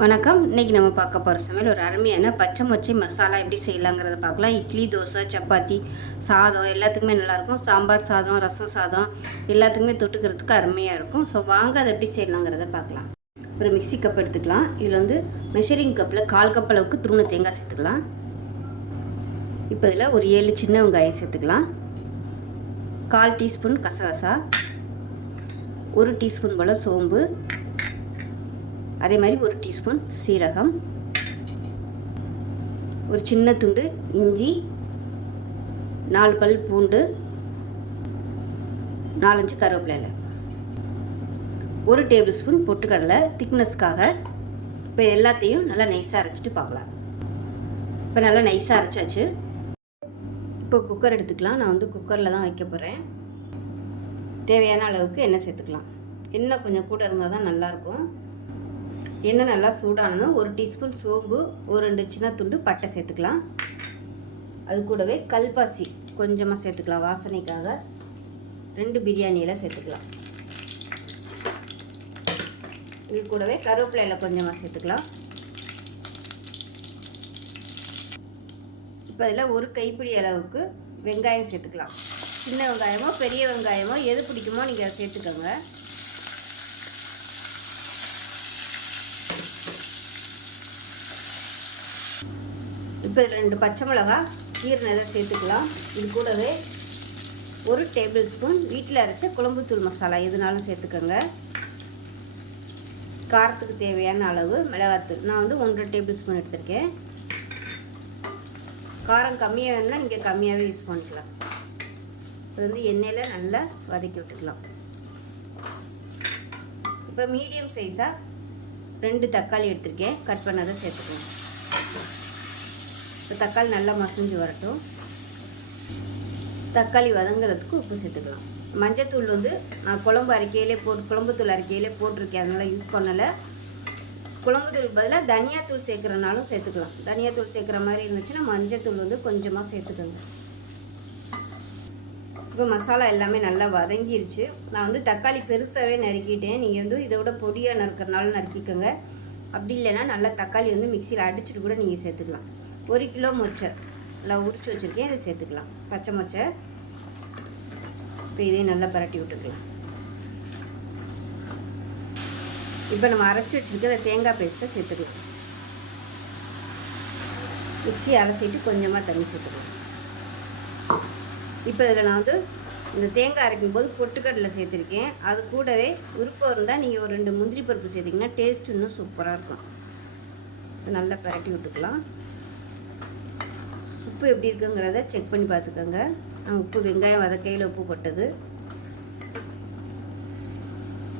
வணக்கம். இன்றைக்கி நம்ம பார்க்க போகிற சமையல் ஒரு அருமையான பச்சை மொச்சை மசாலா எப்படி செய்யலாங்கிறத பார்க்கலாம். இட்லி தோசை சப்பாத்தி சாதம் எல்லாத்துக்குமே நல்லாயிருக்கும் சாம்பார் சாதம் ரசம் சாதம் எல்லாத்துக்குமே தொட்டுக்கிறதுக்கு அருமையாக இருக்கும். ஸோ வாங்க அதை எப்படி செய்யலாங்கிறத பார்க்கலாம். ஒரு மிக்ஸி கப் எடுத்துக்கலாம். இதில் வந்து மெஷரிங் கப்பில் கால் கப் அளவுக்கு துருண தேங்காய் சேர்த்துக்கலாம். இப்போ இதில் ஒரு ஏழு சின்ன வெங்காயம் சேர்த்துக்கலாம். கால் டீஸ்பூன் கசகசா. ஒரு டீஸ்பூன் போல் சோம்பு. அதே மாதிரி ஒரு டீஸ்பூன் சீரகம் ஒரு சின்ன துண்டு இஞ்சி நாலு பல் பூண்டு நாலஞ்சு கருவேப்பிலை ஒரு டேபிள் ஸ்பூன் பொட்டுக்கடலை திக்னஸ்க்காக இப்போ எல்லாத்தையும் நல்லா நைஸாக அரைச்சிட்டு பார்க்கலாம். இப்போ நல்லா நைஸாக அரைச்சாச்சு. இப்போ குக்கர் எடுத்துக்கலாம். நான் வந்து குக்கரில் தான் வைக்க போகிறேன் தேவையான அளவுக்கு எண்ணெய் சேர்த்துக்கலாம். எண்ணெய் கொஞ்சம் கூட இருந்தால் தான் நல்லாயிருக்கும் எண்ணெய் நல்லா சூடானதும் ஒரு டீஸ்பூன் சோம்பு ஒரு ரெண்டு சின்ன துண்டு பட்டை சேர்த்துக்கலாம். அது கூடவே கல்பாசி கொஞ்சமாக சேர்த்துக்கலாம். வாசனைக்காக ரெண்டு பிரியாணியில் சேர்த்துக்கலாம். இது கூடவே கருவேப்பிலையில் கொஞ்சமாக சேர்த்துக்கலாம். இப்போ அதில் ஒரு கைப்பிடி அளவுக்கு வெங்காயம் சேர்த்துக்கலாம். சின்ன வெங்காயமோ பெரிய வெங்காயமோ எது பிடிக்குமோ நீங்கள் சேர்த்துக்கோங்க. இப்போ ரெண்டு பச்சை மிளகா கீரினதை சேர்த்துக்கலாம். இது கூடவே ஒரு டேபிள் ஸ்பூன் வீட்டில் அரைச்ச குழம்புத்தூள் மசாலா எதுனாலும் சேர்த்துக்கோங்க. காரத்துக்கு தேவையான அளவு மிளகாத்தூள். நான் வந்து ஒன்றரை டேபிள் ஸ்பூன் எடுத்திருக்கேன். காரம் கம்மியாக வேணும்னா நீங்கள் கம்மியாகவே யூஸ் பண்ணிக்கலாம். இது வந்து எண்ணெயில் நல்லா வதக்கி விட்டுக்கலாம். இப்போ மீடியம் சைஸாக ரெண்டு தக்காளி எடுத்திருக்கேன். கட் பண்ணதை சேர்த்துக்கலாம். தக்காளி நல்லா மசிஞ்சு வரட்டும். தக்காளி வதங்குறதுக்கு உப்பு சேர்த்துக்கலாம். மஞ்சத்தூள் வந்து நான் குழம்பு அரைக்கையிலே போட்டு குழம்புத்தூள் அரைக்கையிலே போட்டிருக்கேன். அதனால் யூஸ் பண்ணலை. குழம்புத்தூள் பதிலாக தனியாத்தூள் சேர்க்குறனாலும் சேர்த்துக்கலாம். தனியாத்தூள் சேர்க்குற மாதிரி இருந்துச்சுன்னா மஞ்சத்தூள் வந்து கொஞ்சமாக சேர்த்துக்கோங்க. இப்போ மசாலா எல்லாமே நல்லா வதங்கிருச்சு. நான் வந்து தக்காளி பெருசாகவே நறுக்கிட்டேன். நீங்கள் வந்து இதை விட பொடியாக நறுக்கிறனாலும் நறுக்கிக்கோங்க. அப்படி இல்லைன்னா நல்லா தக்காளி வந்து மிக்சியில் அடிச்சுட்டு கூட நீங்கள் சேர்த்துக்கலாம். ஒரு கிலோ மொச்சை. நல்லா உரித்து வச்சுருக்கேன். இதை சேர்த்துக்கலாம். பச்சை மொச்சை. இப்போ இதையும் நல்லா பரட்டி விட்டுக்கலாம். இப்போ நம்ம அரைச்சி வச்சுருக்க தேங்காய் பேஸ்ட்டை சேர்த்துக்கலாம். மிக்சி அரைச்சிட்டு கொஞ்சமாக தண்ணி சேர்த்துக்கலாம். இப்போ இதில் நான் வந்து இந்த தேங்காய் அரைக்கும் போது பொட்டுக்கடலை சேர்த்துருக்கேன். அது கூடவே உருப்பம் இருந்தால் நீங்கள் ஒரு ரெண்டு முந்திரி பருப்பு சேர்த்திங்கன்னா டேஸ்ட் இன்னும் சூப்பராக இருக்கும். நல்லா பரட்டி விட்டுக்கலாம். உப்பு எப்படி இருக்குங்கிறத செக் பண்ணி பார்த்துக்கோங்க. நான் உப்பு வெங்காயம் வதக்கையில் உப்பு போட்டது.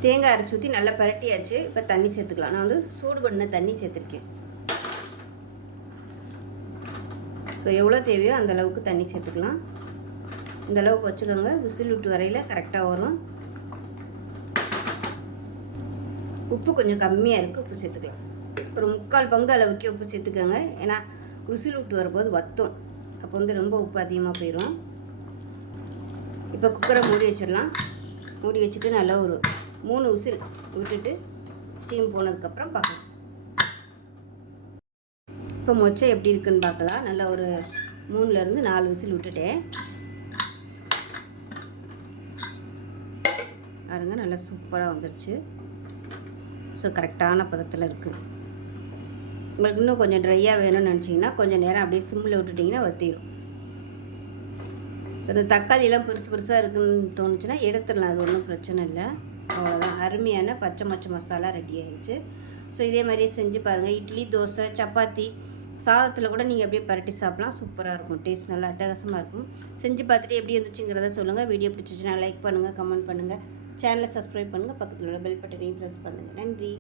தேங்காய் அரைச்சி ஊற்றி நல்லா பரட்டியாச்சு. இப்போ தண்ணி சேர்த்துக்கலாம். நான் வந்து சூடு பண்ண தண்ணி சேர்த்துருக்கேன். ஸோ எவ்வளோ தேவையோ அந்த அளவுக்கு தண்ணி சேர்த்துக்கலாம். இந்த அளவுக்கு வச்சுக்கோங்க. விசில் விட்டு வரையில் கரெக்டாக வரும். உப்பு கொஞ்சம் கம்மியாக இருக்குது உப்பு சேர்த்துக்கலாம். ஒரு முக்கால் பங்கு அளவுக்கு உப்பு சேர்த்துக்கோங்க. ஏன்னா விசில் விட்டு வரும்போது வத்தும். அப்போ வந்து ரொம்ப உப்பு அதிகமாக போயிடும் இப்போ குக்கரை மூடி வச்சிடலாம். மூடி வச்சுட்டு நல்லா ஒரு மூணு விசில் விட்டுட்டு ஸ்டீம் போனதுக்கப்புறம் பார்க்கலாம். இப்போ மொச்சை எப்படி இருக்குன்னு பார்க்கலாம். நல்லா ஒரு மூணுலேருந்து நாலு விசில் விட்டுட்டேன். பாருங்க நல்லா சூப்பராக வந்துருச்சு. ஸோ கரெக்டான பதத்தில் இருக்குது உங்களுக்கு இன்னும் கொஞ்சம் ட்ரையாக வேணும்னு நினச்சிங்கன்னா கொஞ்சம் நேரம் அப்படியே சிம்மில் விட்டுட்டிங்கன்னா வத்திடும் இந்த தக்காளியெல்லாம் பெருசு பெருசாக இருக்குன்னு தோணுச்சுன்னா எடுத்துடலாம் அது ஒன்றும் பிரச்சனை இல்லை. அவ்வளோதான் அருமையான பச்சை மச்சை மசாலா ரெடி ஆயிடுச்சு ஸோ இதே மாதிரியே செஞ்சு பாருங்கள் இட்லி தோசை சப்பாத்தி சாதத்தில் கூட நீங்கள் அப்படியே பரட்டி சாப்பிட்லாம். சூப்பராக இருக்கும். டேஸ்ட் நல்லா அட்டகாசமாக இருக்கும். செஞ்சு பார்த்துட்டு எப்படி இருந்துச்சுங்கிறத சொல்லுங்கள் வீடியோ பிடிச்சிச்சுன்னா லைக் பண்ணுங்கள் கமெண்ட் பண்ணுங்கள் சேனலை சப்ஸ்கிரைப் பண்ணுங்கள் பக்கத்தில் உள்ள பெல் பட்டனையும் ப்ரெஸ் பண்ணுங்கள் நன்றி.